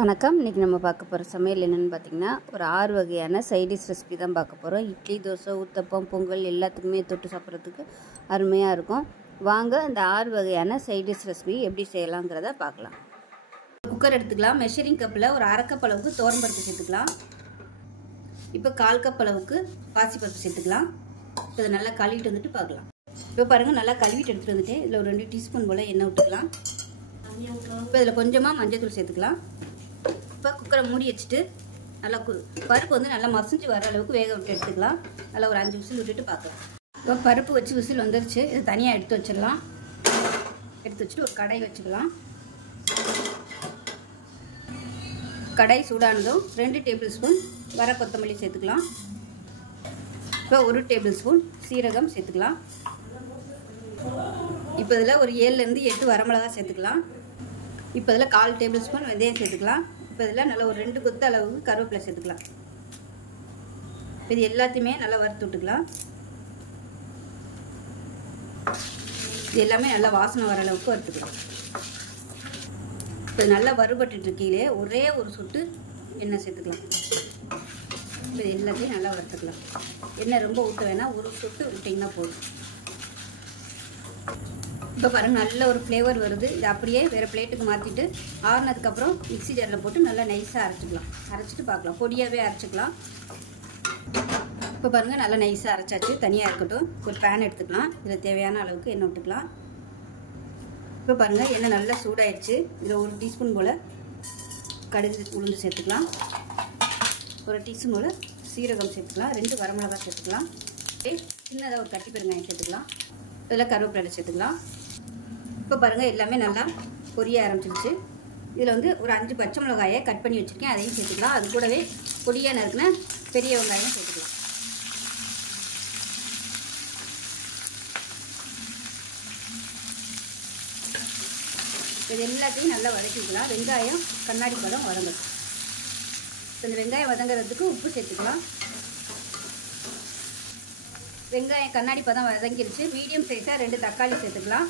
வணக்கம். இன்றைக்கி நம்ம பார்க்க போகிற சமையல் என்னென்னு பார்த்திங்கன்னா, ஒரு 6 வகையான சைடிஷ் ரெசிபி தான் பார்க்க போகிறோம். இட்லி, தோசை, ஊத்தப்பம், பொங்கல் எல்லாத்துக்குமே தொட்டு சாப்பிட்றதுக்கு அருமையாக இருக்கும். வாங்க இந்த 6 வகையான சைடிஷ் ரெசிபி எப்படி செய்யலாங்கிறத பார்க்கலாம். குக்கர் எடுத்துக்கலாம். மெஷரிங் கப்பில் ஒரு 1/2 கப் அளவுக்கு துவரம்பருப்பு சேர்த்துக்கலாம். இப்போ 1/4 கப் அளவுக்கு பாசிப்பருப்பு சேர்த்துக்கலாம். இப்போ இதை நல்லா கழுவிட்டு வந்துட்டு பார்க்கலாம். இப்போ பாருங்கள், நல்லா கழுவிட்டு எடுத்துகிட்டு வந்துட்டு இதில் ஒரு 2 டீஸ்பூன் போல் எண்ணெய் விட்டுக்கலாம். இப்போ இதில் கொஞ்சமாக மஞ்சள் தூள் சேர்த்துக்கலாம். இப்போ குக்கரை மூடி வச்சுட்டு நல்லா பருப்பு வந்து நல்லா மசிஞ்சு வர அளவுக்கு வேக விட்டு எடுத்துக்கலாம். நல்லா ஒரு 5 விசில் விட்டுட்டு பார்க்கலாம். இப்போ பருப்பு வச்சு விசில் வந்துருச்சு. இது தனியாக எடுத்து வச்சிடலாம். எடுத்து வச்சுட்டு ஒரு கடாய் வச்சுக்கலாம். கடாய் சூடானதும் 2 டேபிள் ஸ்பூன் வர கொத்தமல்லி சேர்த்துக்கலாம். இப்போ 1 டேபிள் ஸ்பூன் சீரகம் சேர்த்துக்கலாம். இப்போ இதில் ஒரு 7லேருந்து 8 வரமிளகா சேர்த்துக்கலாம். இப்போ இதில் 1/4 டேபிள் ஸ்பூன் வெந்தயம் சேர்த்துக்கலாம். இப்போ இதில் நல்லா ஒரு 2 கொத்து அளவுக்கு கருவேப்பிலை சேர்த்துக்கலாம். இது எல்லாத்தையுமே நல்லா வறுத்து விட்டுக்கலாம். இது எல்லாமே நல்லா வாசனை வர அளவுக்கு வறுத்துக்கலாம். இப்போ நல்லா வறுபட்டு கீழே ஒரே ஒரு சொட்டு எண்ணெய் சேர்த்துக்கலாம். இப்போ எல்லாத்தையும் நல்லா வறுத்துக்கலாம். எண்ணெய் ரொம்ப ஊற்ற வேணாம், ஒரு சொட்டு விட்டிங்கன்னா போதும். இப்போ பாருங்கள், நல்ல ஒரு ஃப்ளேவர் வருது. இது அப்படியே வேறு பிளேட்டுக்கு மாற்றிட்டு ஆறுனதுக்கப்புறம் மிக்ஸி ஜாரில் போட்டு நல்லா நைஸாக அரைச்சிக்கலாம். அரைச்சிட்டு பார்க்கலாம். பொடியாகவே அரைச்சிக்கலாம். இப்போ பாருங்கள், நல்லா நைஸாக அரைச்சாச்சு. தனியாக இருக்கட்டும். ஒரு பேன் எடுத்துக்கலாம். இதில் தேவையான அளவுக்கு எண்ணெய் விட்டுக்கலாம். இப்போ பாருங்கள், எண்ணெய் நல்லா சூடாயிடுச்சு. இதில் 1 டீஸ்பூன் போல் கடுகு உளுந்து சேர்த்துக்கலாம். 1 டீஸ்பூன் போல் சீரகம் சேர்த்துக்கலாம். 2 வரமிளகாய் சேர்த்துக்கலாம். சின்னதாக ஒரு கட்டி பெருங்காயம் சேர்த்துக்கலாம். இதில் கருவேப்பிலை சேர்த்துக்கலாம். இப்போ பாருங்கள், எல்லாமே நல்லா பொரிய ஆரம்பிச்சிருச்சு. இதில் வந்து ஒரு 5 பச்சை மிளகாயை கட் பண்ணி வச்சுருக்கேன். அதையும் சேர்த்துக்கலாம். அது கூடவே பொடியாக நறுக்குன பெரிய வெங்காயம் சேர்த்துக்கலாம். இது எல்லாத்தையும் நல்லா வதக்கிக்கலாம். வெங்காயம் கண்ணாடி பதம் வதங்கணும். இந்த வெங்காயம் வதங்கிறதுக்கு உப்பு சேர்த்துக்கலாம். வெங்காயம் கண்ணாடி பதம் வதங்கிருச்சு. மீடியம் சைஸாக 2 தக்காளி சேர்த்துக்கலாம்.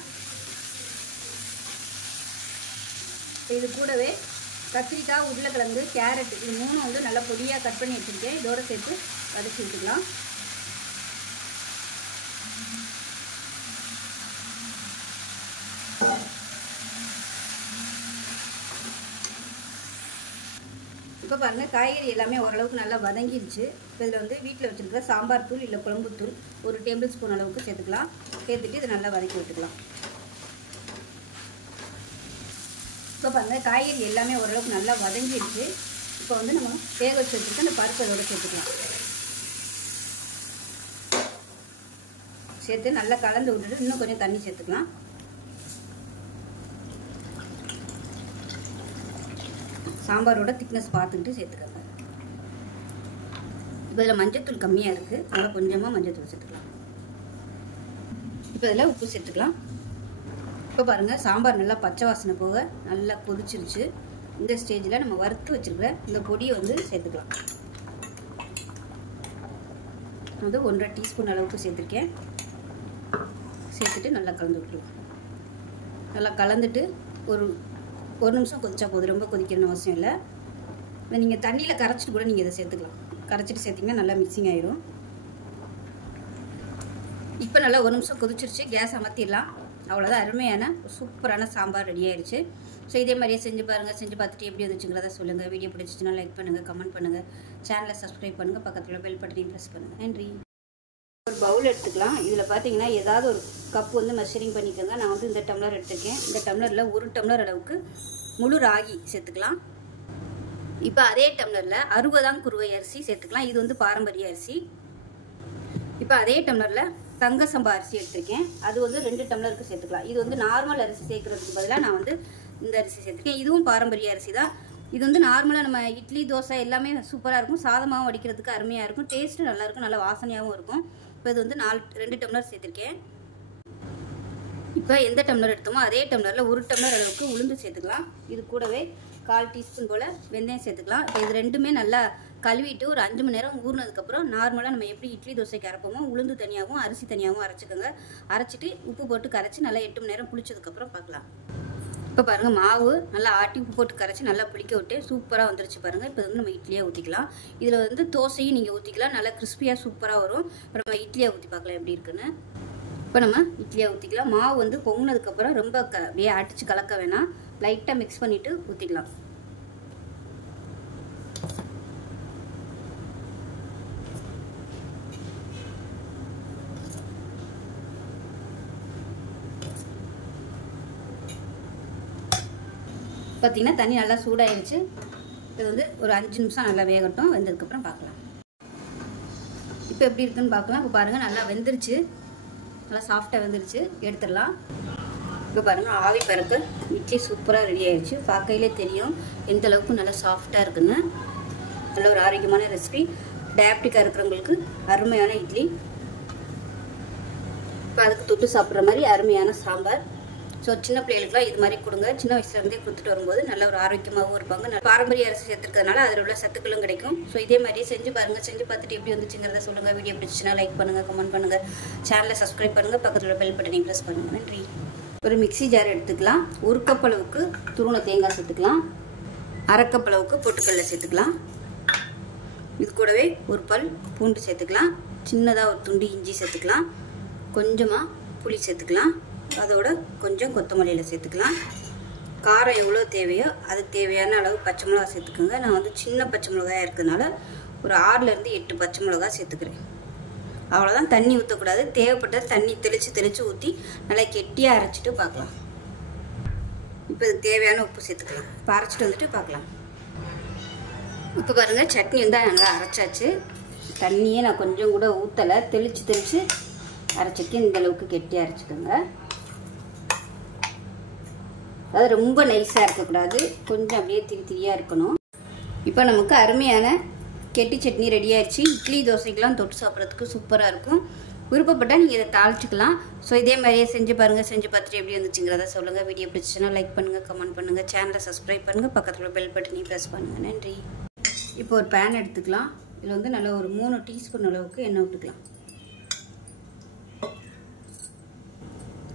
இது கூடவே கத்திரிக்காய், உருளைக்கிழங்கு, கேரட் இது 3 வந்து நல்லா பொடியாக கட் பண்ணி வச்சுருக்கேன். இதோடு சேர்த்து வதக்கி விட்டுக்கலாம். இப்போ பாருங்கள், காய்கறி எல்லாமே ஓரளவுக்கு நல்லா வதங்கிடுச்சு. இப்போ இதில் வந்து வீட்டில் வச்சுருக்கிற சாம்பார் தூள் இல்லை குழம்புத்தூள் 1 டேபிள் ஸ்பூன் அளவுக்கு சேர்த்துக்கலாம். சேர்த்துட்டு இதை நல்லா வதக்கி விட்டுக்கலாம். இப்போ பாருங்கள், காய்கறி எல்லாமே ஓரளவுக்கு நல்லா வதங்கிடுச்சு. இப்போ வந்து நம்ம வேக வச்சு வச்சுருக்க அந்த பருப்பு அதோட சேர்த்துக்கலாம். சேர்த்து நல்லா கலந்து விட்டுட்டு இன்னும் கொஞ்சம் தண்ணி சேர்த்துக்கலாம். சாம்பாரோட திக்னஸ் பார்த்துக்கிட்டு சேர்த்துக்கோங்க. இப்போ இதில் மஞ்சத்தூள் கம்மியாக இருக்குது. அதனால் கொஞ்சமாக மஞ்சத்தூள் சேர்த்துக்கலாம். இப்போ இதில் உப்பு சேர்த்துக்கலாம். இப்போ பாருங்கள், சாம்பார் நல்லா பச்சை வாசனை போக நல்லா கொதிச்சிருச்சு. இந்த ஸ்டேஜில் நம்ம வறுத்து வச்சுருக்கிற இந்த பொடியை வந்து சேர்த்துக்கலாம். அது 1/2 டீஸ்பூன் அளவுக்கு சேர்த்துருக்கேன். சேர்த்துட்டு நல்லா கலந்து விட்டுருவோம். நல்லா கலந்துட்டு ஒரு நிமிஷம் கொதிச்சா போதும். ரொம்ப கொதிக்கணும்னு அவசியம் இல்லை. நீங்கள் தண்ணியில் கரைச்சிட்டு கூட நீங்கள் இதை சேர்த்துக்கலாம். கரைச்சிட்டு சேர்த்திங்கன்னா நல்லா மிக்சிங் ஆகிடும். இப்போ நல்லா 1 நிமிஷம் கொதிச்சிருச்சு. கேஸ் அமர்த்திடலாம். அவ்வளோதான். அருமையான சூப்பரான சாம்பார் ரெடி ஆயிடுச்சு. ஸோ இதே மாதிரியே செஞ்சு பாருங்கள். செஞ்சு பார்த்துட்டு எப்படி வந்துச்சுங்கிறத சொல்லுங்கள். வீடியோ பிடிச்சிச்சுன்னா லைக் பண்ணுங்கள், கமெண்ட் பண்ணுங்கள், சேனலை சப்ஸ்கிரைப் பண்ணுங்கள், பக்கத்தில் பெல் பட்டனையும் ப்ரெஸ் பண்ணுங்கள். நன்றி. ஒரு பவுல் எடுத்துக்கலாம். இதில் பார்த்தீங்கன்னா ஏதாவது ஒரு கப் வந்து மெஷரிங் பண்ணிக்கோங்க. நான் வந்து இந்த டம்ளர் எடுத்துருக்கேன். இந்த டம்ளரில் 1 டம்ளர் அளவுக்கு முழு ராகி சேர்த்துக்கலாம். இப்போ அதே டம்ளரில் 60 குருவை அரிசி சேர்த்துக்கலாம். இது வந்து பாரம்பரிய அரிசி. இப்போ அதே டம்ளரில் தங்க சம்பா அரிசி எடுத்திருக்கேன். அது வந்து 2 டம்ளருக்கு சேர்த்துக்கலாம். இது வந்து நார்மல் அரிசி சேர்க்கறதுக்கு பதிலாக நான் வந்து இந்த அரிசி சேர்த்துருக்கேன். இதுவும் பாரம்பரிய அரிசி தான். இது வந்து நார்மலாக நம்ம இட்லி, தோசை எல்லாமே சூப்பராக இருக்கும். சாதமாகவும் வடிக்கிறதுக்கு அருமையாக இருக்கும். டேஸ்ட்டு நல்லாயிருக்கும். நல்லா வாசனையாகவும் இருக்கும். இப்போ இது வந்து 2 டம்ளர் சேர்த்துருக்கேன். இப்போ எந்த டம்ளர் எடுத்தோமோ அதே டம்ளரில் 1 டம்ளர் அளவுக்கு உளுந்து சேர்த்துக்கலாம். இது கூடவே 1/4 டீஸ்பூன் போல் வெந்தயம் சேர்த்துக்கலாம். இப்போ இது ரெண்டுமே நல்லா கழுவிட்டு ஒரு 5 மணி நேரம் ஊறினதுக்கப்புறம் நார்மலாக நம்ம எப்படி இட்லி தோசைக்கு அரைப்போமோ உளுந்து தனியாகவும் அரிசி தனியாகவும் அரைச்சிக்கோங்க. அரைச்சிட்டு உப்பு போட்டு கரைச்சி நல்லா 8 மணி நேரம் புளிச்சதுக்கப்புறம் பார்க்கலாம். இப்போ பாருங்கள் மாவு நல்லா ஆட்டி உப்பு போட்டு கரைச்சி நல்லா புளிக்க விட்டு சூப்பராக வந்துருச்சு பாருங்கள். இப்போ வந்து நம்ம இட்லியாக ஊற்றிக்கலாம். இதில் வந்து தோசையும் நீங்கள் ஊற்றிக்கலாம். நல்லா கிறிஸ்பியாக சூப்பராக வரும். இப்போ நம்ம இட்லியாக ஊற்றி பார்க்கலாம் எப்படி இருக்குன்னு. இப்போ நம்ம இட்லியாக ஊற்றிக்கலாம். மாவு வந்து பொங்கினதுக்கப்புறம் ரொம்ப அப்படியே அடித்து கலக்க வேணாம். லைட்டாக மிக்ஸ் பண்ணிவிட்டு ஊற்றிக்கலாம். பார்த்தீங்கன்னா தண்ணி நல்லா சூடாகிடுச்சு. இது வந்து ஒரு 5 நிமிஷம் நல்லா வேகட்டும். வெந்ததுக்கப்புறம் பார்க்கலாம். இப்போ எப்படி இருக்குன்னு பார்க்கலாம். இப்போ பாருங்கள் நல்லா வெந்துருச்சு. நல்லா சாஃப்டாக வெந்துருச்சு. எடுத்துடலாம். இப்போ பாருங்கள் ஆவி பறக்க இட்லி சூப்பராக ரெடி ஆகிடுச்சு. பார்க்கையிலே தெரியும் எந்த அளவுக்கு நல்லா சாஃப்டாக இருக்குன்னு. நல்ல ஒரு ஆரோக்கியமான ரெசிபி. டயபெட்டிக்காக இருக்கிறவங்களுக்கு அருமையான இட்லி. இப்போ அதுக்கு தொட்டு சாப்பிட்ற மாதிரி அருமையான சாம்பார். ஸோ சின்ன பிள்ளைகளுக்குலாம் இது மாதிரி கொடுங்க. சின்ன வயசுலேருந்தே கொடுத்துட்டு வரும்போது நல்ல ஒரு ஆரோக்கியமாகவும் இருப்பாங்க. பாரம்பரிய அரிசி சேர்த்துக்கிறதுனால அதில் உள்ள சத்துக்களும் கிடைக்கும். ஸோ இதே மாதிரியே செஞ்சு பாருங்கள். செஞ்சு பார்த்துட்டு எப்படி வந்துச்சுங்கிறத சொல்லுங்கள். வீடியோ பிடிச்சிச்சுன்னா லைக் பண்ணுங்கள், கமெண்ட் பண்ணுங்கள், சேனலை சப்ஸ்கிரைப் பண்ணுங்கள், பக்கத்தில் உள்ள பெல் பட்டனையும் ப்ரெஸ் பண்ணுங்கள். நன்றி. ஒரு மிக்சி ஜார் எடுத்துக்கலாம். 1 கப் அளவுக்கு துருவன தேங்காய் சேர்த்துக்கலாம். 1/2 கப் அளவுக்கு பொட்டுக்கடலை சேர்த்துக்கலாம். இது கூடவே ஒரு பல் பூண்டு சேர்த்துக்கலாம். சின்னதாக ஒரு துண்டு இஞ்சி சேர்த்துக்கலாம். கொஞ்சமாக புளி சேர்த்துக்கலாம். அதோட கொஞ்சம் கொத்தமல்லியில் சேர்த்துக்கலாம். காரம் எவ்வளோ தேவையோ அதுக்கு தேவையான அளவு பச்சை மிளகா சேர்த்துக்கோங்க. நான் வந்து சின்ன பச்சை மிளகாயாக இருக்கிறதுனால ஒரு 6லேருந்து 8 பச்சை மிளகா சேர்த்துக்கிறேன். அவ்வளோதான். தண்ணி ஊற்றக்கூடாது. தேவைப்பட்ட தண்ணி தெளித்து ஊற்றி நல்லா கெட்டியாக அரைச்சிட்டு பார்க்கலாம். இப்போ இதுக்கு தேவையான உப்பு சேர்த்துக்கலாம். இப்போ அரைச்சிட்டு வந்துட்டு பார்க்கலாம். இப்போ பாருங்கள் சட்னி வந்து நல்லா அரைச்சாச்சு. தண்ணியே நான் கொஞ்சம் கூட ஊற்றலை. தெளித்து அரைச்சிட்டு இந்த அளவுக்கு கெட்டியாக அரைச்சிக்கோங்க. அது ரொம்ப நைஸாக இருக்கக்கூடாது. கொஞ்சம் அப்படியே திரியாக இருக்கணும். இப்போ நமக்கு அருமையான கெட்டி சட்னி ரெடி ஆயிடுச்சு. இட்லி தோசைக்கெலாம் தொட்டு சாப்பிட்றதுக்கு சூப்பராக இருக்கும். விருப்பப்பட்டால் நீங்கள் இதை தாளிச்சிக்கலாம். ஸோ இதே மாதிரியே செஞ்சு பாருங்கள். செஞ்சு பார்த்துட்டு எப்படி வந்துச்சுங்கிறத சொல்லுங்கள். வீடியோ பிடிச்சிச்சுன்னா லைக் பண்ணுங்கள், கமெண்ட் பண்ணுங்கள், சேனலை சப்ஸ்கிரைப் பண்ணுங்கள், பக்கத்தில் பெல் பட்டனையும் ப்ரெஸ் பண்ணுங்கள். நன்றி. இப்போ ஒரு பேன் எடுத்துக்கலாம். இதில் வந்து நல்ல ஒரு 3 டீஸ்பூன் அளவுக்கு எண்ணெய் விட்டுக்கலாம்.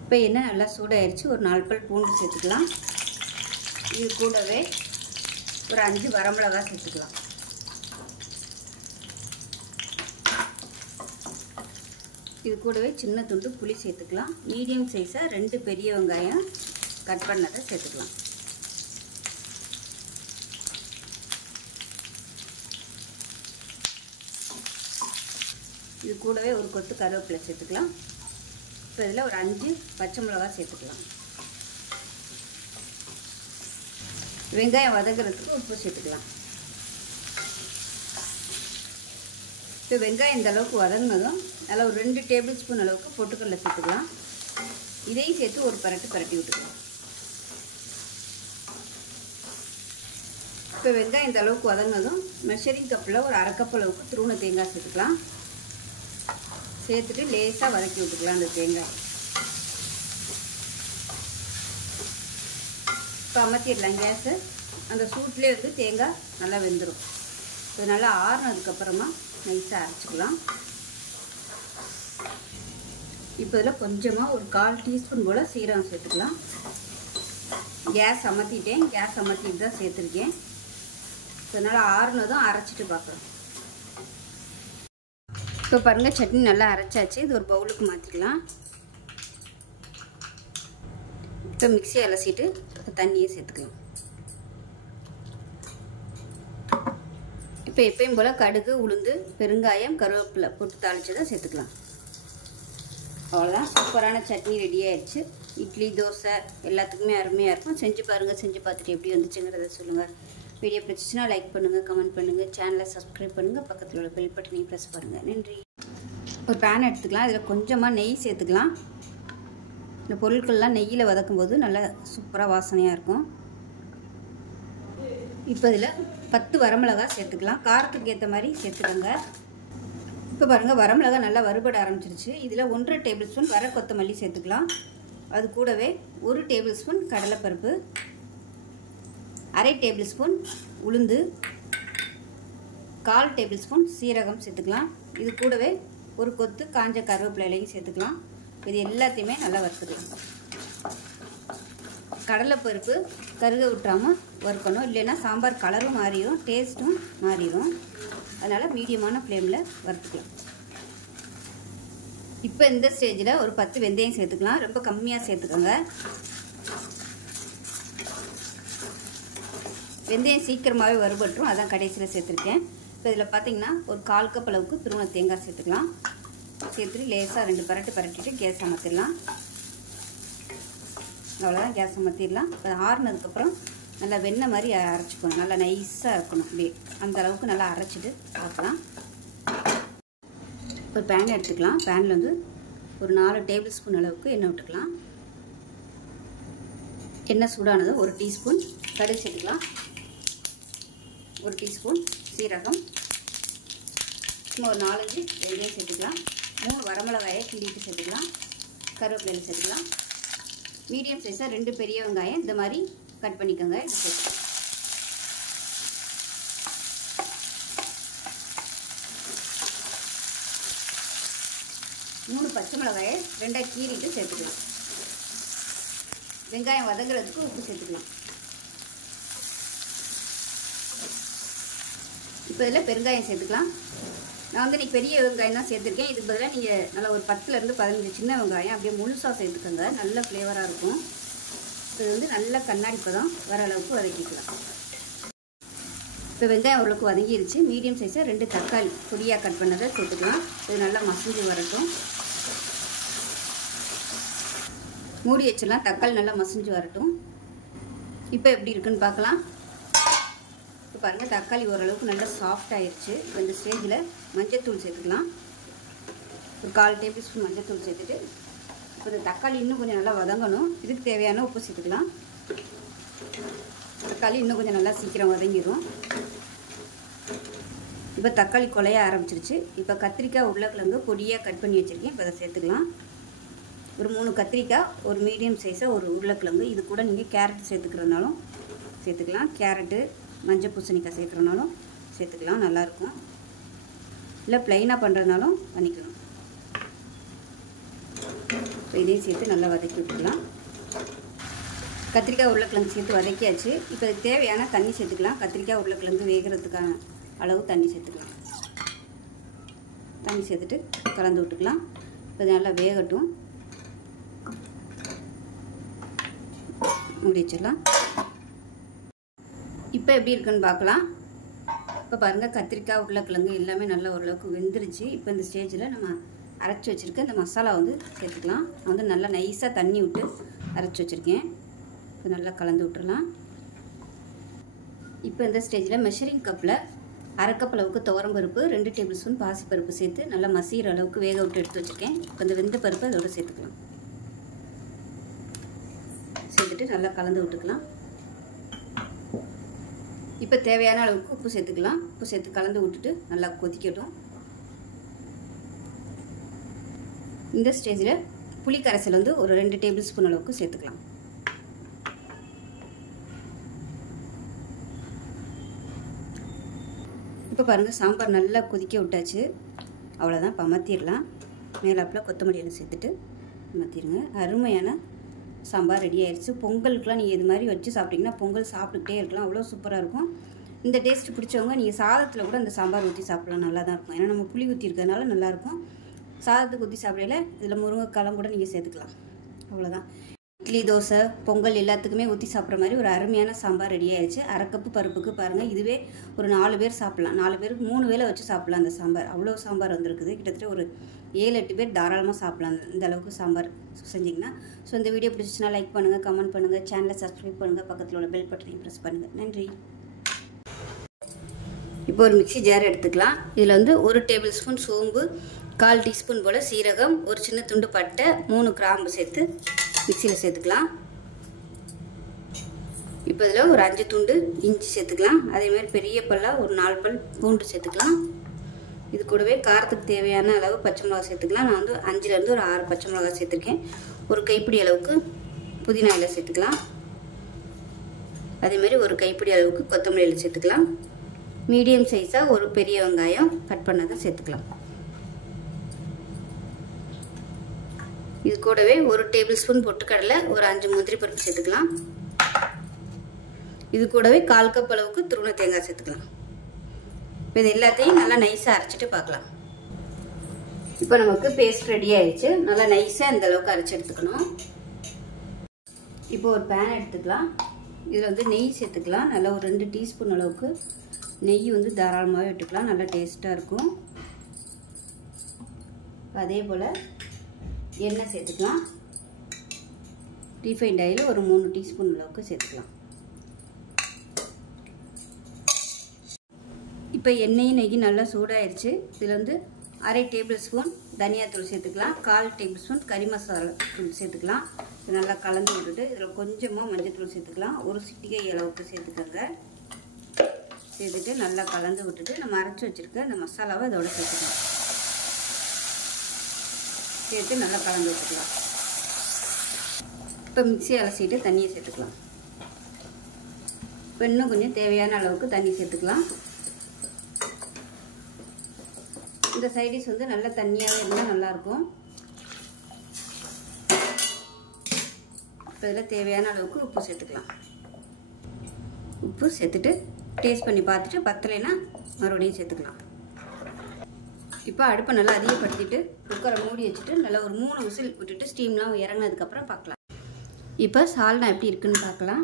இப்போ எண்ணெய் நல்லா சூடாயிருச்சு. ஒரு 4 பல் பூண்டு சேர்த்துக்கலாம். இது கூடவே ஒரு 5 வரமிளகாய் சேர்த்துக்கலாம். இது கூடவே சின்ன துண்டு புளி சேர்த்துக்கலாம். மீடியம் சைஸாக 2 பெரிய வெங்காயம் கட் பண்ணதை சேர்த்துக்கலாம். இது கூடவே ஒரு கொத்து கருவேப்பிலை சேர்த்துக்கலாம். இப்போ இதில் ஒரு 5 பச்சை மிளகா சேர்த்துக்கலாம். வெங்காயம் வதக்கிறதுக்கு உப்பு சேர்த்துக்கலாம். இப்போ வெங்காயம் இந்த அளவுக்கு வதங்கினதும் அதில் ஒரு 2 டேபிள் ஸ்பூன் அளவுக்கு பொட்டுக்கடலை சேர்த்துக்கலாம். இதையும் சேர்த்து ஒரு பரட்டி விட்டுக்கலாம். இப்போ வெங்காயம் இந்த அளவுக்கு வதங்கினதும் மெஷரிங் கப்பில் ஒரு 1/2 கப் அளவுக்கு துருவன தேங்காய் சேர்த்துக்கலாம். சேர்த்துட்டு லேசாக வதக்கி விட்டுக்கலாம் அந்த தேங்காய். இப்போ அமர்த்திடலாம் கேஸு. அந்த சூட்லேயே வந்து தேங்காய் நல்லா வெந்துடும். இது நல்லா ஆறுனதுக்கப்புறமா நைஸாக அரைச்சிக்கலாம். இப்போ இதில் கொஞ்சமாக ஒரு 1/4 டீஸ்பூன் போல் சீரகம் சேர்த்துக்கலாம். கேஸ் அமர்த்திட்டேன். கேஸ் அமர்த்திட்டு தான் சேர்த்துருக்கேன். இதனால் ஆறுனதும் அரைச்சிட்டு பார்க்குறோம். இப்போ பாருங்கள் சட்னி நல்லா அரைச்சாச்சு. இது ஒரு பவுலுக்கு மாற்றிக்கலாம். இப்போ மிக்ஸி அலசிட்டு தண்ணியை சேர்த்துக்கலாம். இப்போ எப்பயும் போல் கடுகு, உளுந்து, பெருங்காயம், கருவேப்பிலை போட்டு தாளிச்சதை சேர்த்துக்கலாம். அவ்வளோதான். சூப்பரான சட்னி ரெடி ஆயிடுச்சு. இட்லி, தோசை எல்லாத்துக்குமே அருமையாக இருக்கும். செஞ்சு பாருங்கள். செஞ்சு பார்த்துட்டு எப்படி வந்துச்சுங்கிறத சொல்லுங்கள். வீடியோ பிடிச்சிச்சுன்னா லைக் பண்ணுங்கள், கமெண்ட் பண்ணுங்கள், சேனலை சப்ஸ்கிரைப் பண்ணுங்கள், பக்கத்தில் உள்ள பெல் பட்டனையும் ப்ரெஸ் பண்ணுங்கள். நன்றி. ஒரு பேன் எடுத்துக்கலாம். இதில் கொஞ்சமாக நெய் சேர்த்துக்கலாம். இந்த பொருட்கள்லாம் நெய்யில் வதக்கும் போது நல்லா சூப்பராக வாசனையாக இருக்கும். இப்போ இதில் 10 வரமிளகா சேர்த்துக்கலாம். காரத்துக்கு ஏற்ற மாதிரி சேர்த்துக்கோங்க. இப்போ பாருங்கள் வரமிளகா நல்லா வறுபட ஆரம்பிச்சிருச்சு. இதில் 1/2 டேபிள் ஸ்பூன் வர கொத்தமல்லி சேர்த்துக்கலாம். அது கூடவே 1 டேபிள் ஸ்பூன் கடலைப்பருப்பு, 1/2 டேபிள் ஸ்பூன் உளுந்து, 1/4 டேபிள் ஸ்பூன் சீரகம் சேர்த்துக்கலாம். இது கூடவே ஒரு கொத்து காஞ்ச கருவேப்பிலையும் சேர்த்துக்கலாம். இது எல்லாத்தையுமே நல்லா வறுத்துக்கலாம். கடலைப்பருப்பு கருக விட்டுறாமல் வறுக்கணும், இல்லைன்னா சாம்பார் கலரும் மாறிடும், டேஸ்ட்டும் மாறிடும். அதனால் மீடியமான ஃப்ளேமில் வறுத்துக்கலாம். இப்போ இந்த ஸ்டேஜில் ஒரு 10 வெந்தயம் சேர்த்துக்கலாம். ரொம்ப கம்மியாக சேர்த்துக்கோங்க. வெந்தயம் சீக்கிரமாகவே வறுபட்டுரும், அதான் கடைசியில் சேர்த்துருக்கேன். இப்போ இதில் பார்த்தீங்கன்னா ஒரு 1/4 கப் அளவுக்கு துருவன தேங்காய் சேர்த்துக்கலாம். சேர்த்துட்டு லேசாக 2 பரட்டு பரட்டிட்டு கேஸ் அமர்த்திடலாம். அவ்வளோதான், கேஸ் அமர்த்திடலாம். இப்போ ஆறுனதுக்கப்புறம் நல்லா வெண்ணெய் மாதிரி அரைச்சிக்கணும். நல்லா நைஸாக இருக்கணும். அப்படியே அந்த அளவுக்கு நல்லா அரைச்சிட்டு பார்க்கலாம். ஒரு பேன் எடுத்துக்கலாம். பேனில் வந்து ஒரு 4 டேபிள் ஸ்பூன் அளவுக்கு எண்ணெய் விட்டுக்கலாம். எண்ணெய் சூடானது 1 டீஸ்பூன் கடுகு சேர்த்துக்கலாம். 1 டீஸ்பூன் சீரகம், சும்மா ஒரு 4-5 வெங்காயம் சேர்த்துக்கலாம். 3 வரமிளகாயை கிண்டிட்டு சேர்த்துக்கலாம். கருவேப்பிலை சேர்த்துக்கலாம். மீடியம் சைஸாக 2 பெரிய வெங்காயம் இந்த மாதிரி கட் பண்ணிக்கோங்க. இது சேர்த்து 3 பச்சை மிளகாயை 2ஆக கீறிட்டு சேர்த்துக்கலாம். வெங்காயம் வதங்குறதுக்கு உப்பு சேர்த்துக்கலாம். இப்போ இதில் பெருங்காயம் சேர்த்துக்கலாம். நான் வந்து இன்றைக்கி பெரிய வெங்காயம் தான் சேர்த்துருக்கேன். இதுக்கு பதிலாக நீங்கள் நல்லா ஒரு 10லேருந்து 15 சின்ன வெங்காயம் அப்படியே முழுசாக சேர்த்துக்கோங்க. நல்ல ஃப்ளேவராக இருக்கும். இது வந்து நல்ல கண்ணாடி பதம் வர அளவுக்கு வதக்கிக்கலாம். இப்போ வெங்காயம் ஓரளவுக்கு வதங்கிருச்சு. மீடியம் சைஸாக 2 தக்காளி பொடியாக கட் பண்ணதை சேர்த்துக்கலாம். இது நல்லா மசிஞ்சு வரட்டும். மூடி வச்சிடலாம். தக்காளி நல்லா மசிஞ்சு வரட்டும். இப்போ எப்படி இருக்குன்னு பார்க்கலாம். இப்போ பாருங்கள், தக்காளி ஓரளவுக்கு நல்லா சாஃப்ட் ஆயிடுச்சு. இப்போ இந்த ஸ்டேஜில் மஞ்சள்தூள் சேர்த்துக்கலாம். ஒரு 1/4 டேபிள் ஸ்பூன் மஞ்சள்தூள் சேர்த்துட்டு இப்போ இந்த தக்காளி இன்னும் கொஞ்சம் நல்லா வதங்கணும். இதுக்கு தேவையான உப்பு சேர்த்துக்கலாம். தக்காளி இன்னும் கொஞ்சம் நல்லா சீக்கிரம் வதங்கிடும். இப்போ தக்காளி குழைய ஆரம்பிச்சிருச்சு. இப்போ கத்திரிக்காய் உருளைக்கிழங்கு பொடியாக கட் பண்ணி வச்சுருக்கேன். இப்போ அதை சேர்த்துக்கலாம். ஒரு 3 கத்திரிக்காய், ஒரு மீடியம் சைஸாக ஒரு உருளைக்கிழங்கு. இது கூட நீங்கள் கேரட் சேர்த்துக்கிறதுனாலும் சேர்த்துக்கலாம். கேரட்டு மஞ்சள் பூசணிக்காய் சேர்க்குறதுனாலும் சேர்த்துக்கலாம், நல்லாயிருக்கும். இல்லை ப்ளைனாக பண்ணுறதுனாலும் பண்ணிக்கலாம். இதையும் சேர்த்து நல்லா வதக்கி விட்டுக்கலாம். கத்திரிக்காய் உருளைக்கிழங்கு சேர்த்து வதக்கியாச்சு. இப்போ இதுக்கு தேவையான தண்ணி சேர்த்துக்கலாம். கத்திரிக்காய் உருளைக்கிழங்கு வேகிறதுக்கான அளவு தண்ணி சேர்த்துக்கலாம். தண்ணி சேர்த்துட்டு கலந்து விட்டுக்கலாம். இப்போ இது நல்லா வேகட்டும். மூடி வச்சிடலாம். இப்போ எப்படி இருக்குன்னு பார்க்கலாம். இப்போ பாருங்கள், கத்திரிக்காய் உருளைக்கிழங்கு எல்லாமே நல்லா ஓரளவுக்கு வெந்துருச்சு. இப்போ இந்த ஸ்டேஜில் நம்ம அரைச்சி வச்சுருக்க இந்த மசாலா வந்து சேர்த்துக்கலாம். நான் வந்து நல்லா நைஸாக தண்ணி விட்டு அரைச்சி வச்சுருக்கேன். இப்போ நல்லா கலந்து விட்டுடலாம். இப்போ இந்த ஸ்டேஜில் மெஷரிங் கப்பில் 1/2 கப் அளவுக்கு துவரம்பருப்பு, 2 டேபிள் ஸ்பூன் பாசிப்பருப்பு சேர்த்து நல்லா மசிகிற அளவுக்கு வேக விட்டு எடுத்து வச்சுருக்கேன். இப்போ இந்த வெந்த பருப்பு அதோடு சேர்த்துக்கலாம். சேர்த்துட்டு நல்லா கலந்து விட்டுக்கலாம். இப்போ தேவையான அளவுக்கு உப்பு சேர்த்துக்கலாம். உப்பு சேர்த்து கலந்து விட்டுட்டு நல்லா கொதிக்கட்டும். இந்த ஸ்டேஜில் புளி கரைசல் வந்து ஒரு 2 டேபிள் ஸ்பூன் அளவுக்கு சேர்த்துக்கலாம். இப்போ பாருங்கள், சாம்பார் நல்லா கொதிக்க விட்டாச்சு. அவ்வளோதான், இப்போ அமர்த்திடலாம். மேலாப்பில் கொத்தமல்லி இலை சேர்த்துட்டு அமர்த்திடுங்க. அருமையான சாம்பார் ரெடி ஆயிடுச்சு. பொங்கலுக்குலாம் நீங்கள் இது மாதிரி வச்சு சாப்பிட்டிங்கன்னா பொங்கல் சாப்பிட்டுக்கிட்டே இருக்கலாம். அவ்வளோ சூப்பராக இருக்கும். இந்த டேஸ்ட்டு பிடிச்சவங்க நீங்கள் சாதத்தில் கூட இந்த சாம்பார் ஊற்றி சாப்பிட்லாம், நல்லா தான் இருக்கும். ஏன்னா நம்ம புளி ஊற்றி இருக்கிறதுனால நல்லாயிருக்கும். சாதத்துக்கு ஊற்றி சாப்பிடையில இதில் முருங்கைக்காலம் கூட நீங்கள் சேர்த்துக்கலாம். அவ்வளோதான். இட்லி, தோசை, பொங்கல் எல்லாத்துக்குமே ஊற்றி சாப்பிட்ற மாதிரி ஒரு அருமையான சாம்பார் ரெடி ஆயிடுச்சு. 1/2 கப்பு பருப்புக்கு பாருங்கள், இதுவே ஒரு 4 பேர் சாப்பிட்லாம். 4 பேருக்கு 3 வேளை வச்சு சாப்பிட்லாம் அந்த சாம்பார். அவ்வளோ சாம்பார் வந்திருக்குது. கிட்டத்தட்ட ஒரு 7-8 பேர் தாராளமாக சாப்பிட்லாம் இந்த அளவுக்கு சாம்பார் செஞ்சிங்கன்னா. ஸோ இந்த வீடியோ பிடிச்சிச்சுன்னா லைக் பண்ணுங்கள், கமெண்ட் பண்ணுங்கள், சேனலை சப்ஸ்கிரைப் பண்ணுங்கள், பக்கத்தில் உள்ள பெல் பட்டனையும் ப்ரெஸ் பண்ணுங்கள். நன்றி. இப்போ ஒரு மிக்ஸி ஜார் எடுத்துக்கலாம். இதில் வந்து 1 டேபிள் ஸ்பூன் சோம்பு, 1/4 டீஸ்பூன் போல் சீரகம், ஒரு சின்ன துண்டு பட்டை, 3 கிராம்பு சேர்த்து மிக்ஸியில் சேர்த்துக்கலாம். இப்போ இதில் ஒரு 5 துண்டு இஞ்சி சேர்த்துக்கலாம். அதேமாதிரி பெரிய பல்லாக ஒரு 4 பல் பூண்டு சேர்த்துக்கலாம். இது கூடவே காரத்துக்கு தேவையான அளவு பச்சை மிளகா சேர்த்துக்கலாம். நான் வந்து 5லேருந்து ஒரு 6 பச்சை மிளகா சேர்த்துருக்கேன். ஒரு கைப்பிடி அளவுக்கு புதினா இலை சேர்த்துக்கலாம். அதேமாதிரி ஒரு கைப்பிடி அளவுக்கு கொத்தமல்லி இலை சேர்த்துக்கலாம். மீடியம் சைஸாக ஒரு பெரிய வெங்காயம் கட் பண்ணதை சேர்த்துக்கலாம். இது கூடவே 1 டேபிள் ஸ்பூன் பொட்டுக்கடலை, ஒரு 5 முந்திரி பருப்பு சேர்த்துக்கலாம். இது கூடவே 1/4 கப் அளவுக்கு துருவன தேங்காய் சேர்த்துக்கலாம். இப்போ இது எல்லாத்தையும் நல்லா நைஸாக அரைச்சிட்டு பார்க்கலாம். இப்போ நமக்கு பேஸ்ட் ரெடி ஆயிடுச்சு. நல்லா நைஸாக இந்த அளவுக்கு அரைச்சி எடுத்துக்கணும். இப்போ ஒரு பேன் எடுத்துக்கலாம். இதில் வந்து நெய் சேர்த்துக்கலாம். நல்லா ஒரு 2 டீஸ்பூன் அளவுக்கு நெய் வந்து தாராளமாகவே விட்டுக்கலாம். நல்லா டேஸ்ட்டாக இருக்கும். அதே போல் எண்ணெய் சேர்த்துக்கலாம். ரீஃபைண்ட் ஆயில் ஒரு 3 டீஸ்பூன் அளவுக்கு சேர்த்துக்கலாம். இப்போ எண்ணெயும் நெய்யும் நல்லா சூடாயிருச்சு. இதில் வந்து 1/2 டேபிள் ஸ்பூன் தனியாத்தூள் சேர்த்துக்கலாம். 1/4 டேபிள் ஸ்பூன் கறி மசாலா தூள் சேர்த்துக்கலாம். இது நல்லா கலந்து விட்டுட்டு இதில் கொஞ்சமாக மஞ்சள் சேர்த்துக்கலாம். ஒரு சிட்டிகை அளவுக்கு சேர்த்துக்கோங்க. சேர்த்துட்டு நல்லா கலந்து விட்டுட்டு நம்ம அரைச்சி வச்சுருக்க அந்த மசாலாவை இதோட சேர்த்துக்கலாம். சேர்த்து நல்லா கலந்து விட்டுக்கலாம். இப்போ மிக்ஸி அலசிட்டு தண்ணியை சேர்த்துக்கலாம். இப்போ இன்னும் கொஞ்சம் தேவையான அளவுக்கு தண்ணி சேர்த்துக்கலாம். இந்த சைடிஷ் வந்து நல்லா தண்ணியாகவே இருந்தால் நல்லாயிருக்கும். இப்போ இதில் தேவையான அளவுக்கு உப்பு சேர்த்துக்கலாம். உப்பு சேர்த்துட்டு டேஸ்ட் பண்ணி பார்த்துட்டு பத்தலைன்னா மறுபடியும் சேர்த்துக்கலாம். இப்போ அடுப்பை நல்லா அதிகப்படுத்திட்டு குக்கரை மூடி வச்சுட்டு நல்லா ஒரு 3 விசில் விட்டுட்டு ஸ்டீம்லாம் இறங்கினதுக்கப்புறம் பார்க்கலாம். இப்போ சால்னா எப்படி இருக்குன்னு பார்க்கலாம்.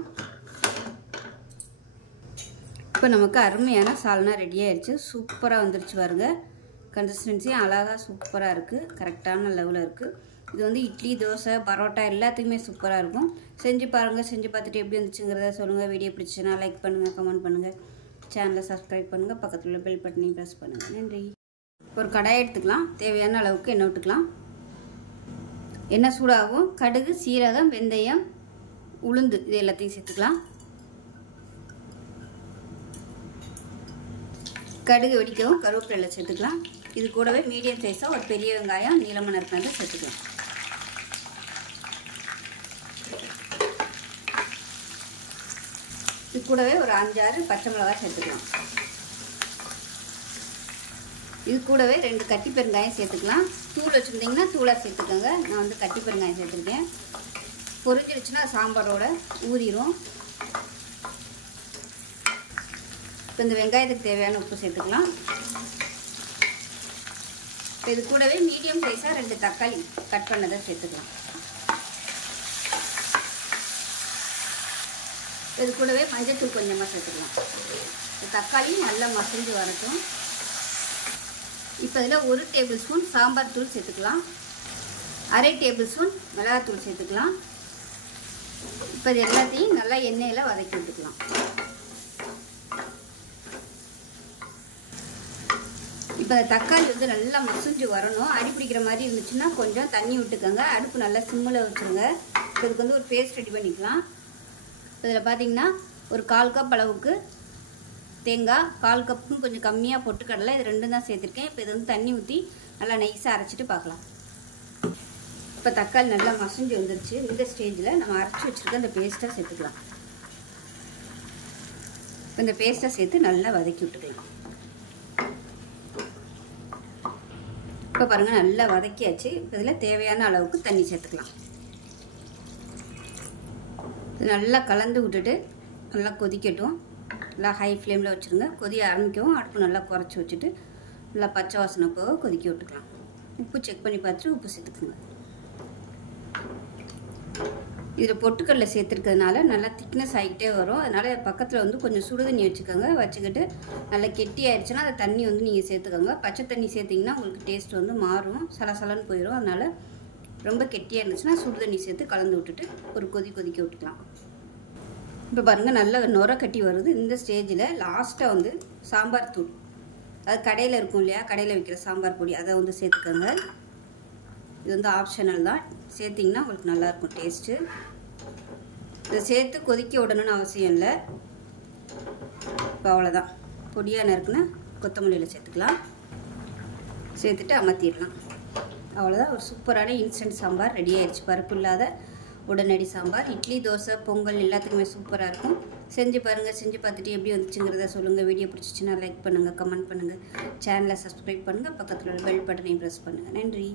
இப்போ நமக்கு அருமையான சால்னா ரெடி ஆயிடுச்சு. சூப்பராக வந்துருச்சு பாருங்க. கன்சிஸ்டன்சி அழகாக சூப்பராக இருக்குது. கரெக்டான லெவலில் இருக்குது. இது வந்து இட்லி, தோசை, பரோட்டா எல்லாத்துக்குமே சூப்பராக இருக்கும். செஞ்சு பாருங்கள். செஞ்சு பார்த்துட்டு எப்படி வந்துச்சுங்கிறத சொல்லுங்கள். வீடியோ பிடிச்சுன்னா லைக் பண்ணுங்கள், கமெண்ட் பண்ணுங்கள், சேனலை சப்ஸ்கிரைப் பண்ணுங்கள், பக்கத்தில் உள்ள பெல் பட்டனையும் ப்ரெஸ் பண்ணுங்கள். நன்றி. ஒரு கடாயை எடுத்துக்கலாம். தேவையான அளவுக்கு எண்ணெய் விட்டுக்கலாம். எண்ணெய் சூடாகும். கடுகு, சீரகம், வெந்தயம், உளுந்து இது எல்லாத்தையும் சேர்த்துக்கலாம். கடுகு வெடிக்கவும் கருவேப்பிலை சேர்த்துக்கலாம். இது கூடவே மீடியம் சைஸாக ஒரு பெரிய வெங்காயம் நீளமாக நறுக்கினதை சேர்த்துக்கலாம். இது கூடவே ஒரு 5-6 பச்சை மிளகாய் சேர்த்துக்கலாம். இது கூடவே 2 கட்டி பெருங்காயம் சேர்த்துக்கலாம். தூள் வச்சுருந்தீங்கன்னா தூளாக சேர்த்துக்கோங்க. நான் வந்து கட்டி பெருங்காயம் சேர்த்துருக்கேன். பொரிஞ்சிருச்சுன்னா சாம்பாரோட ஊறிடும். இப்போ இந்த வெங்காயத்துக்கு தேவையான உப்பு சேர்த்துக்கலாம். இப்போ இது கூடவே மீடியம் சைஸாக 2 தக்காளி கட் பண்ணதை சேர்த்துக்கலாம். இது கூடவே மஞ்சள்தூள் கொஞ்சமாக சேர்த்துக்கலாம். தக்காளி நல்லா மசிஞ்சு வரட்டும். இப்போ இதில் 1 டேபிள் ஸ்பூன் சாம்பார் தூள் சேர்த்துக்கலாம். 1/2 டேபிள் ஸ்பூன் மிளகாத்தூள் சேர்த்துக்கலாம். இப்போ இது எல்லாத்தையும் நல்லா எண்ணெயில் வதக்கி விட்டுக்கலாம். இப்போ தக்காளி வந்து நல்லா மசிஞ்சு வரணும். அடி பிடிக்கிற மாதிரி இருந்துச்சுன்னா கொஞ்சம் தண்ணி விட்டுக்கோங்க. அடுப்பு நல்லா சிம்மில் வச்சுருங்க. இதுக்கு வந்து ஒரு பேஸ்ட் ரெடி பண்ணிக்கலாம். இதில் பார்த்தீங்கன்னா ஒரு 1/4 கப் அளவுக்கு தேங்காய், 1/4 கப்புக்கும் கொஞ்சம் கம்மியாக பொட்டுக்கடலை, இது 2 தான் சேர்த்துருக்கேன். இப்போ இது வந்து தண்ணி ஊற்றி நல்லா நைஸாக அரைச்சிட்டு பார்க்கலாம். இப்போ தக்காளி நல்லா மசிஞ்சு வந்துருச்சு. இந்த ஸ்டேஜில் நம்ம அரைச்சி வச்சுருக்க அந்த பேஸ்ட்டாக சேர்த்துக்கலாம். இப்போ இந்த பேஸ்ட்டாக சேர்த்து நல்லா வதக்கி விட்டுக்கலாம். இப்போ பாருங்கள் நல்லா வதக்கியாச்சு. இப்போ இதில் தேவையான அளவுக்கு தண்ணி சேர்த்துக்கலாம். இது நல்லா கலந்து விட்டுட்டு நல்லா கொதிக்கட்டும். நல்லா ஹை ஃப்ளேமில் வச்சுருங்க. கொதிய ஆரம்பிக்கவும் அடுப்பு நல்லா குறைச்சி வச்சுட்டு நல்லா பச்சை வாசனை போக கொதிக்க விட்டுக்கலாம். உப்பு செக் பண்ணி பார்த்துட்டு உப்பு சேர்த்துக்குங்க. இதில் பொட்டுக்கடலை சேர்த்துருக்கிறதுனால நல்லா திக்னஸ் ஆகிட்டே வரும். அதனால் பக்கத்தில் வந்து கொஞ்சம் சுடு தண்ணி வச்சுக்கோங்க. வச்சுக்கிட்டு நல்லா கெட்டி ஆயிடுச்சுன்னா அந்த தண்ணி வந்து நீங்கள் சேர்த்துக்கோங்க. பச்சை தண்ணி சேர்த்திங்கன்னா உங்களுக்கு டேஸ்ட் வந்து மாறும், சலசலன்னு போயிடும். அதனால் ரொம்ப கெட்டியாக இருந்துச்சுன்னா சுடு தண்ணி சேர்த்து கலந்து விட்டுட்டு ஒரு கொதிக்க விட்டுக்கலாம். இப்போ பாருங்கள் நல்லா நுர கட்டி வருது. இந்த ஸ்டேஜில் லாஸ்ட்டாக வந்து சாம்பார் தூள், அது கடையில் இருக்கும் இல்லையா, கடையில் விற்கிற சாம்பார் பொடி, அதை வந்து சேர்த்துக்கோங்க. இது வந்து ஆப்ஷனல் தான். சேர்த்திங்கன்னா உங்களுக்கு நல்லாயிருக்கும் டேஸ்ட்டு. இதை சேர்த்து கொதிக்க விடணும்னு அவசியம் இல்லை. இப்போ அவ்வளோதான். பொடியாக நறுக்குன்னா கொத்தமல்லியில் சேர்த்துக்கலாம். சேர்த்துட்டு அமர்த்திடலாம். அவ்வளோதான். ஒரு சூப்பரான இன்ஸ்டன்ட் சாம்பார் ரெடி ஆயிடுச்சு. பருப்பு இல்லாத உடனடி சாம்பார். இட்லி, தோசை, பொங்கல் எல்லாத்துக்குமே சூப்பராக இருக்கும். செஞ்சு பாருங்கள். செஞ்சு பார்த்துட்டு எப்படி வந்துச்சுங்கிறத சொல்லுங்கள். வீடியோ பிடிச்சிச்சின்னா லைக் பண்ணுங்கள், கமெண்ட் பண்ணுங்கள், சேனலை சப்ஸ்கிரைப் பண்ணுங்கள், பக்கத்தில் பெல் பட்டனையும் ப்ரெஸ் பண்ணுங்கள். நன்றி.